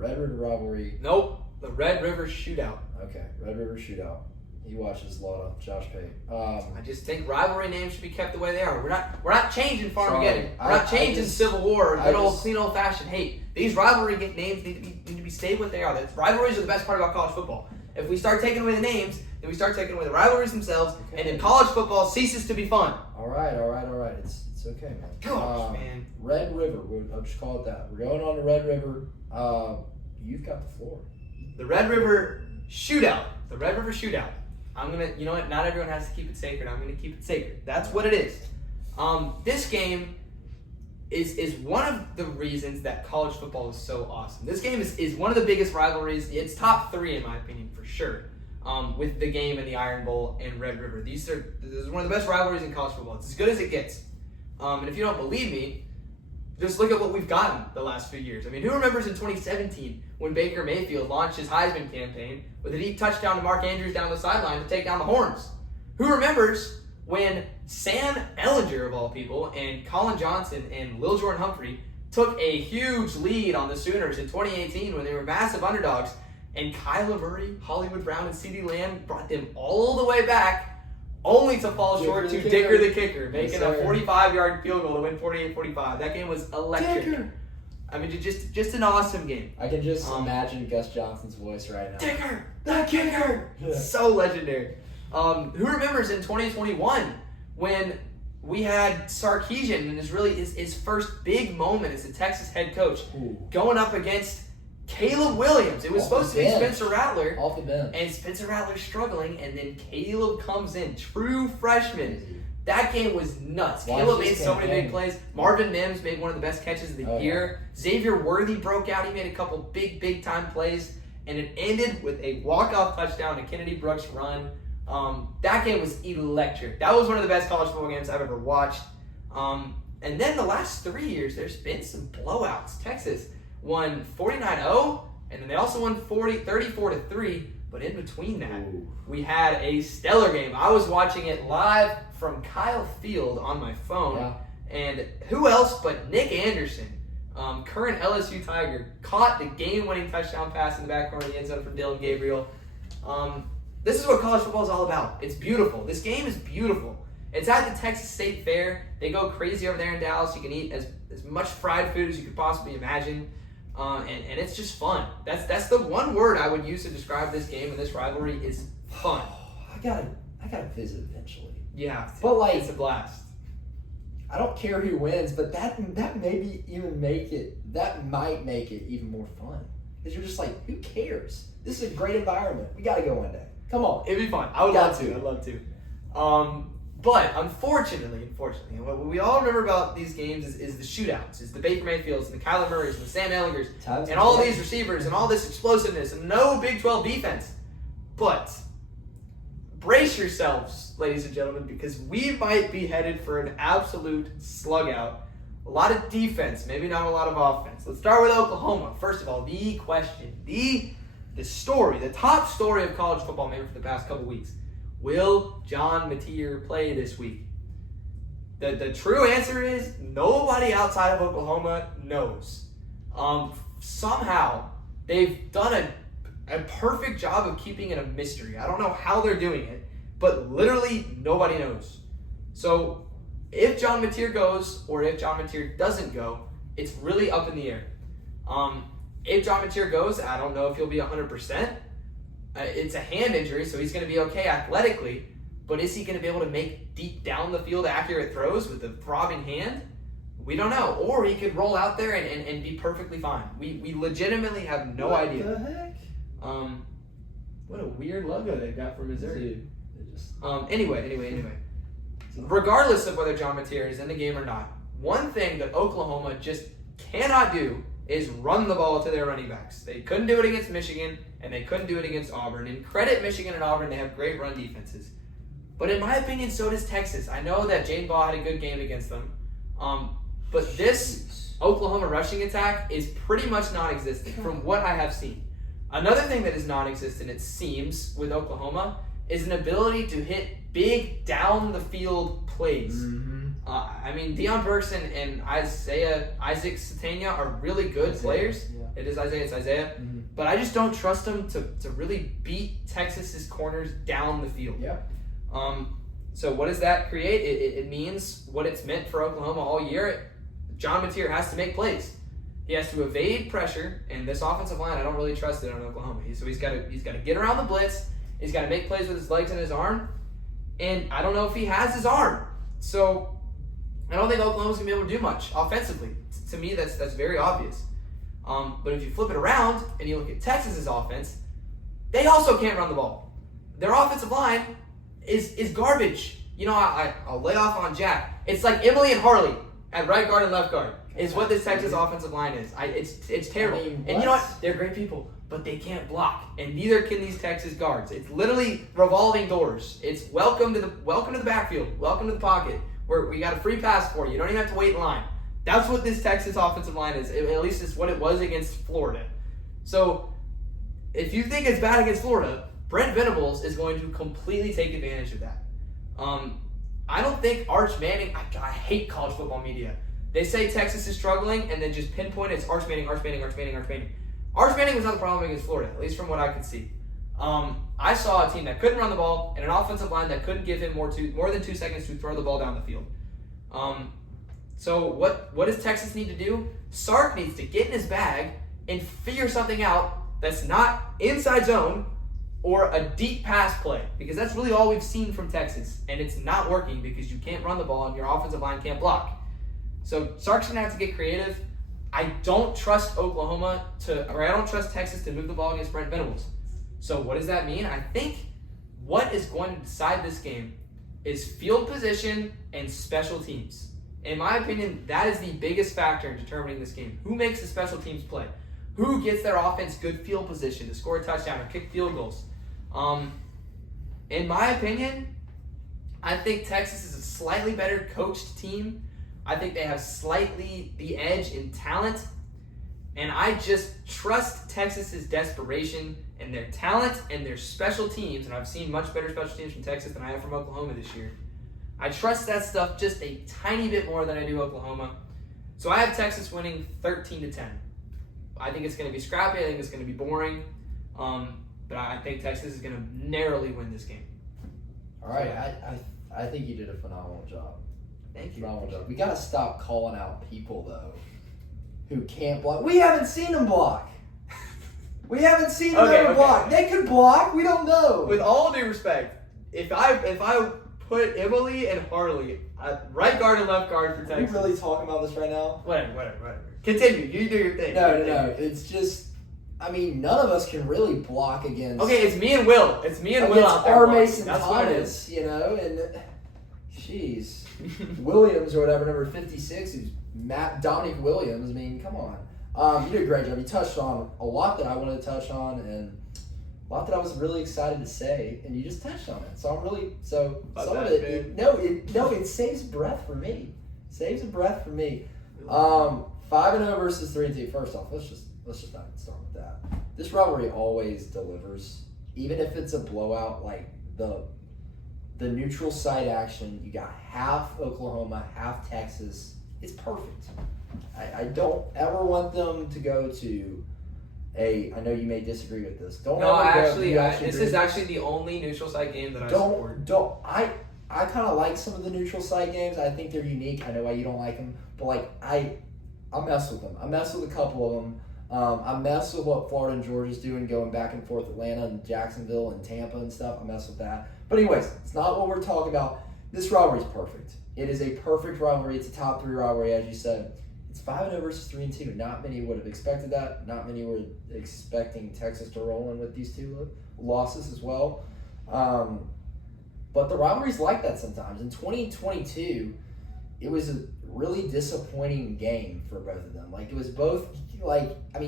Red River rivalry. Nope. The Red River Shootout. Okay, Red River Shootout. He watches a lot of Josh Pate. I just think rivalry names should be kept the way they are. We're not changing Farmageddon. We're not changing Civil War or clean old fashioned hate. These rivalry names need to be stayed what they are. Rivalries are the best part about college football. If we start taking away the names, then we start taking away the rivalries themselves, and then college football ceases to be fun. All right. It's okay, man. Gosh, man. Red River. I'll just call it that. We're going on to Red River. You've got the floor. The Red River Shootout. The Red River Shootout. You know what? Not everyone has to keep it sacred. I'm gonna keep it sacred. That's what it is. This game is one of the reasons that college football is so awesome. This game is one of the biggest rivalries. It's top 3 in my opinion for sure. With the game and the Iron Bowl and Red River. This is one of the best rivalries in college football. It's as good as it gets. And if you don't believe me, just look at what we've gotten the last few years. I mean, who remembers in 2017 when Baker Mayfield launched his Heisman campaign with a deep touchdown to Mark Andrews down the sideline to take down the Horns? Who remembers when Sam Ehlinger, of all people, and Colin Johnson and Lil Jordan Humphrey took a huge lead on the Sooners in 2018 when they were massive underdogs, and Kyler Murray, Hollywood Brown, and CeeDee Lamb brought them all the way back, only to fall short to Dicker the kicker, making a 45-yard field goal to win 48-45. That game was electric. Dicker. I mean, just an awesome game. I can just imagine Gus Johnson's voice right now. Dicker, the kicker. So legendary. Who remembers in 2021 when we had Sarkisian in his first big moment as a Texas head coach going up against Caleb Williams. It was supposed to be Spencer Rattler. Off the bench. And Spencer Rattler's struggling, and then Caleb comes in, true freshman. That game was nuts. Caleb made so many big plays. Marvin Mims made one of the best catches of the year. Xavier Worthy broke out. He made a couple big time plays, and it ended with a walk-off touchdown to Kennedy Brooks' run. That game was electric. That was one of the best college football games I've ever watched. And then the last 3 years, there's been some blowouts. Texas won 49-0, and then they also won 34-3. But in between that, we had a stellar game. I was watching it live from Kyle Field on my phone. Yeah. And who else but Nick Anderson, current LSU Tiger, caught the game-winning touchdown pass in the back corner of the end zone from Dylan Gabriel. This is what college football is all about. It's beautiful. This game is beautiful. It's at the Texas State Fair. They go crazy over there in Dallas. You can eat as much fried food as you could possibly imagine. And it's just fun. That's the one word I would use to describe this game and this rivalry is fun. I gotta visit eventually. Yeah, but it's a blast. I don't care who wins, but that maybe even might make it even more fun. Because you're just like, who cares? This is a great environment. We gotta go one day. Come on. It'd be fun. I'd love to. But unfortunately, what we all remember about these games is the shootouts, is the Baker Mayfields and the Kyler Murrays and the Sam Ehlingers and all these receivers and all this explosiveness and no Big 12 defense. But brace yourselves, ladies and gentlemen, because we might be headed for an absolute slug out. A lot of defense, maybe not a lot of offense. Let's start with Oklahoma. First of all, the question, the story, the top story of college football maybe for the past couple weeks. Will John Mateer play this week? The true answer is nobody outside of Oklahoma knows. Somehow they've done a perfect job of keeping it a mystery. I don't know how they're doing it, but literally nobody knows. So if John Mateer goes or if John Mateer doesn't go, it's really up in the air. If John Mateer goes, I don't know if he'll be 100%. It's a hand injury, so he's going to be okay athletically, but is he going to be able to make deep down the field accurate throws with a throbbing hand? We don't know. Or he could roll out there and be perfectly fine. We legitimately have no idea. What the heck? What a weird logo they've got for Missouri. Anyway. Regardless of whether John Mateer is in the game or not, one thing that Oklahoma just cannot do is run the ball to their running backs. They couldn't do it against Michigan, and they couldn't do it against Auburn. And credit Michigan and Auburn, they have great run defenses. But in my opinion, so does Texas. I know that Jaden Ball had a good game against them. But this Oklahoma rushing attack is pretty much non-existent from what I have seen. Another thing that is non-existent, it seems, with Oklahoma is an ability to hit big down-the-field plays. I mean, Deion Burks and Isaac Satania are really good players. Yeah. It is Isaiah, it's Isaiah. Mm-hmm. But I just don't trust them to really beat Texas's corners down the field. Yeah. So what does that create? It means what it's meant for Oklahoma all year. John Mateer has to make plays. He has to evade pressure, and this offensive line, I don't really trust it on Oklahoma. So he's got to get around the blitz. He's got to make plays with his legs and his arm. And I don't know if he has his arm. So I don't think Oklahoma's going to be able to do much offensively. To me, that's very obvious. But if you flip it around and you look at Texas's offense, they also can't run the ball. Their offensive line is garbage. You know, I'll lay off on Jack. It's like Emily and Harley at right guard and left guard is what this Texas offensive line is. It's terrible. I mean, and you know what? They're great people, but they can't block, and neither can these Texas guards. It's literally revolving doors. It's welcome to the backfield, welcome to the pocket, where we got a free pass for you. You don't even have to wait in line. That's what this Texas offensive line is. At least it's what it was against Florida. So if you think it's bad against Florida, Brent Venables is going to completely take advantage of that. I don't think Arch Manning. I hate college football media. They say Texas is struggling and then just pinpoint it's Arch Manning. Arch Manning was not the problem against Florida, at least from what I could see. I saw a team that couldn't run the ball and an offensive line that couldn't give him more than 2 seconds to throw the ball down the field. So what does Texas need to do? Sark needs to get in his bag and figure something out that's not inside zone or a deep pass play, because that's really all we've seen from Texas, and it's not working because you can't run the ball and your offensive line can't block. So Sark's going to have to get creative. I don't trust I don't trust Texas to move the ball against Brent Venables. So what does that mean? I think what is going to decide this game is field position and special teams. In my opinion, that is the biggest factor in determining this game. Who makes the special teams play? Who gets their offense good field position to score a touchdown or kick field goals? In my opinion, I think Texas is a slightly better coached team. I think they have slightly the edge in talent. And I just trust Texas's desperation and their talent and their special teams. And I've seen much better special teams from Texas than I have from Oklahoma this year. I trust that stuff just a tiny bit more than I do Oklahoma. So I have Texas winning 13-10. I think it's going to be scrappy. I think it's going to be boring. But I think Texas is going to narrowly win this game. All right. I think you did a phenomenal job. Thank you. Phenomenal job. We got to stop calling out people, though, who can't block. We haven't seen them block. We haven't seen them ever block. They could block. We don't know. With all due respect, if I put Emily and Harley at right guard and left guard for Texas. Are we really talking about this right now? Whatever. Continue. You do your thing. No. It's just, I mean, none of us can really block against. Okay, it's me and Will. It's me and Will out there. Our Mason Thomas, you know, and jeez. Williams or whatever, number 56, who's Dominic Williams. I mean, come on. You did a great job. You touched on a lot that I wanted to touch on and a lot that I was really excited to say, and you just touched on it. So I'm really some of it. It saves breath for me. Saves a breath for me. 5-0 versus 3-2. First off, let's just not start with that. This rivalry always delivers, even if it's a blowout. Like the neutral site action, you got half Oklahoma, half Texas. It's perfect. I don't ever want them to go to I know you may disagree with this. This is actually the only neutral site game that I support. I kind of like some of the neutral site games. I think they're unique. I know why you don't like them, but I mess with them. I mess with a couple of them. I mess with what Florida and Georgia's doing, going back and forth, Atlanta and Jacksonville and Tampa and stuff. I mess with that. But anyways, it's not what we're talking about. This rivalry is perfect. It is a perfect rivalry. It's a top 3 rivalry, as you said. It's 5-0 versus 3-2. Not many would have expected that. Not many were expecting Texas to roll in with these 2 losses as well. But the rivalry's like that sometimes. In 2022, it was a really disappointing game for both of them. It was both,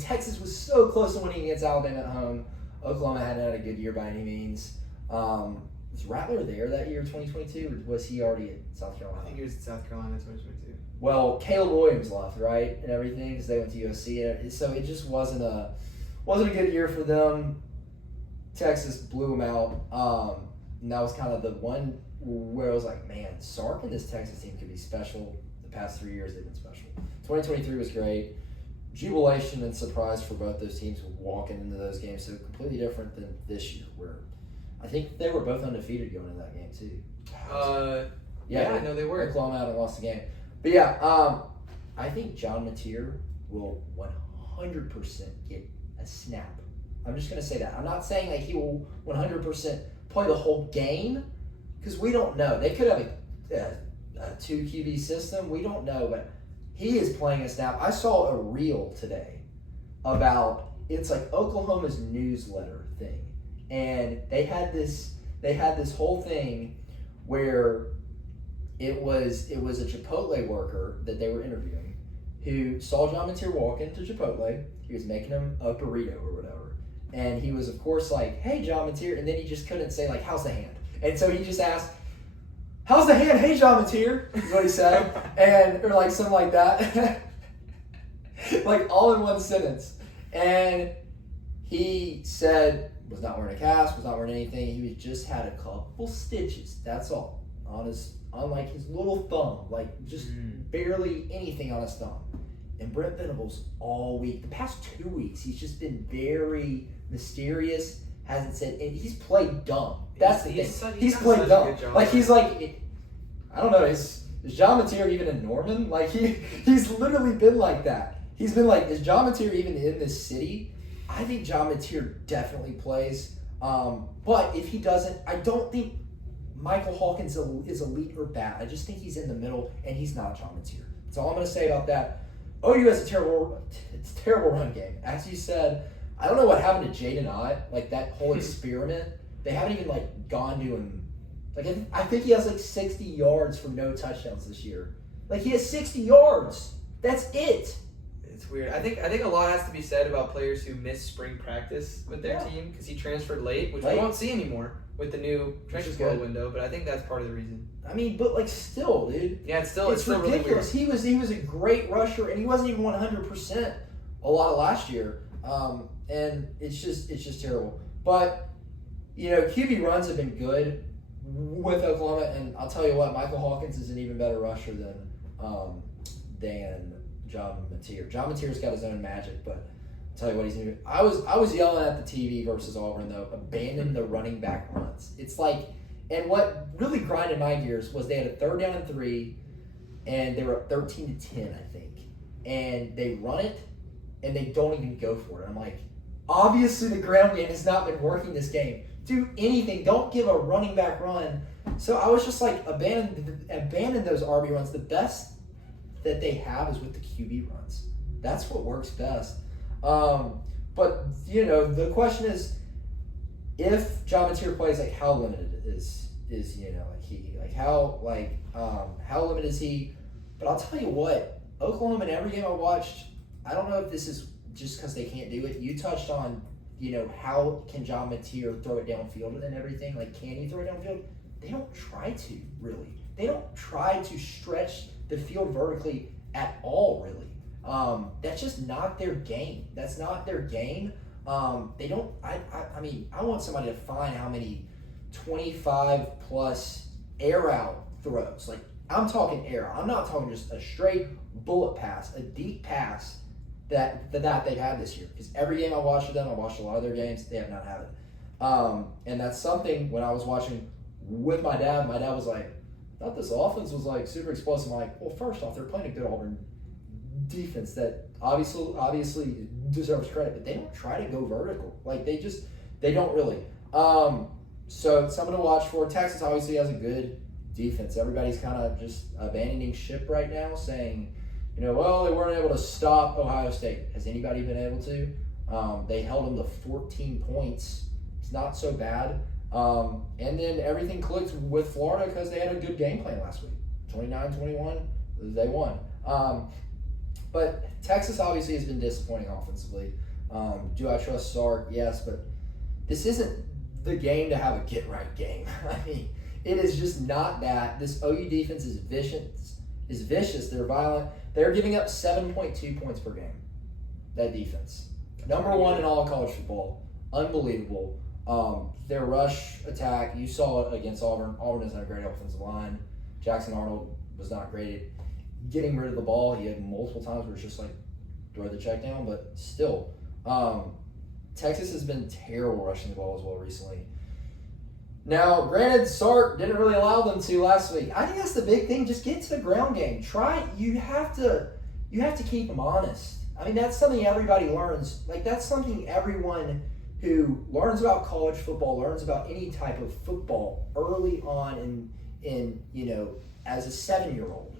Texas was so close to winning against Alabama at home. Oklahoma hadn't had a good year by any means. Was Rattler there that year, 2022, or was he already at South Carolina? I think he was at South Carolina in 2022. Well, Caleb Williams left, right, and everything, because they went to USC. So it just wasn't a good year for them. Texas blew them out. And that was kind of the one where I was like, man, Sark and this Texas team could be special. The past 3 years, they've been special. 2023 was great. Jubilation and surprise for both those teams walking into those games. So completely different than this year, where I think they were both undefeated going into that game too. Yeah, no, they were. Oklahoma haven't lost a game. But yeah, I think John Mateer will 100% get a snap. I'm just going to say that. I'm not saying that he will 100% play the whole game, because we don't know. They could have a 2 QB system. We don't know, but he is playing a snap. I saw a reel today about, it's like Oklahoma's newsletter thing, and they had this whole thing where it was a Chipotle worker that they were interviewing who saw John Mateer walk into Chipotle. He was making him a burrito or whatever, and he was of course like, "Hey, John Mateer," and then he just couldn't say like, "How's the hand?" And so he just asked, "How's the hand? Hey, John Mateer," is what he said, or like something like that, like all in one sentence. And he said was not wearing a cast, was not wearing anything. He was just had a couple stitches. That's all on like his little thumb, like just barely anything on his thumb. And Brent Venables all week, the past 2 weeks, he's just been very mysterious. Hasn't said, and he's played dumb. That's the thing. He's played dumb. Like he's like, I don't know. Is John Mateer even in Norman? Like he's literally been like that. He's been like, is John Mateer even in this city? I think John Mateer definitely plays. But if he doesn't, I don't think Michael Hawkins is elite or bad. I just think he's in the middle, and he's not John Mateer. That's all I'm going to say about that. OU has a terrible run game. As you said, I don't know what happened to Jaden Ott, like that whole experiment. They haven't even like gone to him. Like I think he has like 60 yards from no touchdowns this year. Like he has 60 yards. That's it. It's weird. I think a lot has to be said about players who miss spring practice with their team because he transferred late, which we won't see anymore with the new transfer portal window. But I think that's part of the reason. I mean, but like still, dude. Yeah, it's still ridiculous. Really weird. He was a great rusher, and he wasn't even 100% a lot of last year. And it's just terrible. But you know, QB runs have been good with Oklahoma, and I'll tell you what, Michael Hawkins is an even better rusher than John Mateer. John Mateer's got his own magic, but I'll tell you what, he's new. I was yelling at the TV versus Auburn though, abandon the running back runs. It's like, and what really grinded my gears was they had a 3rd down and 3, and they were up 13-10, I think, and they run it, and they don't even go for it. I'm like, obviously the ground game has not been working this game. Do anything. Don't give a running back run. So I was just like, abandon those RB runs. The best that they have is with the QB runs. That's what works best. But, you know, the question is, if John Mateer plays, like, how limited is you know, like he, like how limited is he? But I'll tell you what, Oklahoma in every game I watched, I don't know if this is just because they can't do it. You touched on, you know, how can John Mateer throw it downfield and everything? Like, can he throw it downfield? They don't try to, really. They don't try to stretch the field vertically at all, really. That's just not their game. That's not their game. They don't, I mean, I want somebody to find how many 25 plus air out throws. Like, I'm talking air out. I'm not talking just a straight bullet pass, a deep pass that they've had this year. Because every game I watched with them, I watched a lot of their games, they have not had it. And that's something when I was watching with my dad was like, I thought this offense was like super explosive. I'm like, well, first off, they're playing a good Auburn defense that obviously deserves credit, but they don't try to go vertical. Like they don't really. So something to watch for. Texas obviously has a good defense. Everybody's kind of just abandoning ship right now, saying, you know, well, they weren't able to stop Ohio State. Has anybody been able to? They held them to 14 points. It's not so bad. And then everything clicked with Florida because they had a good game plan last week. 29-21, they won. But Texas obviously has been disappointing offensively. Do I trust Sark? Yes, but this isn't the game to have a get-right game. I mean, it is just not that. This OU defense is vicious. They're violent. They're giving up 7.2 points per game, that defense. Number one in all of college football. Unbelievable. Their rush attack, you saw it against Auburn. Auburn isn't a great offensive line. Jackson Arnold was not great at getting rid of the ball. He had multiple times where it's just like, throw the check down, but still. Texas has been terrible rushing the ball as well recently. Now, granted, Sark didn't really allow them to last week. I think that's the big thing. Just get to the ground game. You have to keep them honest. I mean, that's something everybody learns. Like, that's something everyone who learns about college football, learns about any type of football early on in as a 7-year-old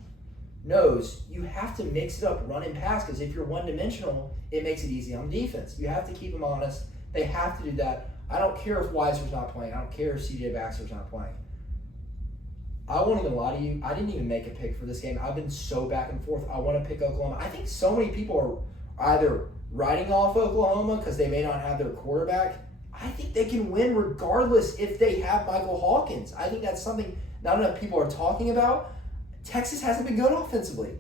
knows you have to mix it up, run and pass, because if you're one-dimensional, it makes it easy on defense. You have to keep them honest. They have to do that. I don't care if Weiser's not playing. I don't care if C.J. Baxter's not playing. I won't even lie to you. I didn't even make a pick for this game. I've been so back and forth. I want to pick Oklahoma. I think so many people are either writing off Oklahoma because they may not have their quarterback. I think they can win regardless if they have Michael Hawkins. I think that's something not enough people are talking about. Texas hasn't been good offensively.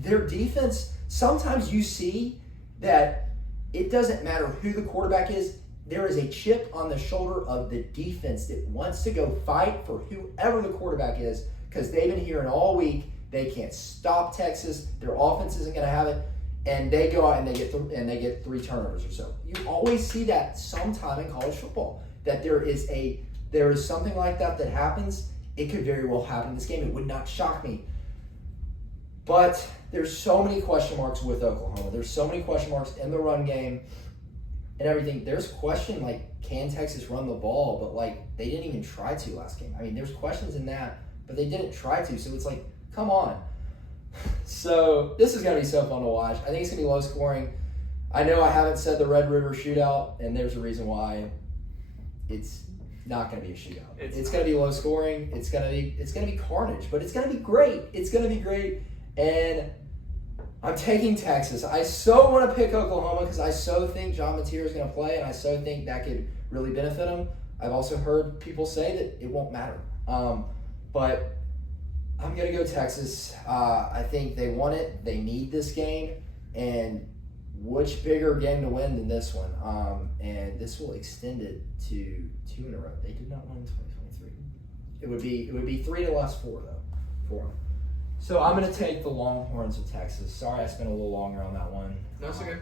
Their defense, sometimes you see that it doesn't matter who the quarterback is. There is a chip on the shoulder of the defense that wants to go fight for whoever the quarterback is because they've been hearing all week they can't stop Texas. Their offense isn't going to have it. And they go out and they get 3 turnovers or so. You always see that sometime in college football, that there is something like that happens. It could very well happen in this game. It would not shock me. But there's so many question marks with Oklahoma. There's so many question marks in the run game and everything. There's question can Texas run the ball? But they didn't even try to last game. I mean, there's questions in that, but they didn't try to. So it's come on. So this is going to be so fun to watch. I think it's going to be low scoring. I know I haven't said the Red River Shootout, and there's a reason why. It's not going to be a shootout. It's going to be low scoring. It's going to be carnage, but it's going to be great. It's going to be great, and I'm taking Texas. I so want to pick Oklahoma because I so think John Mateer is going to play, and I so think that could really benefit him. I've also heard people say that it won't matter, but I'm going to go Texas. I think they want it. They need this game, and which bigger game to win than this one? And this will extend it to 2 in a row. They did not win in 2023. It would be 3 to the last 4 though for them. So I'm going to take the Longhorns of Texas. Sorry, I spent a little longer on that one. No, it's okay.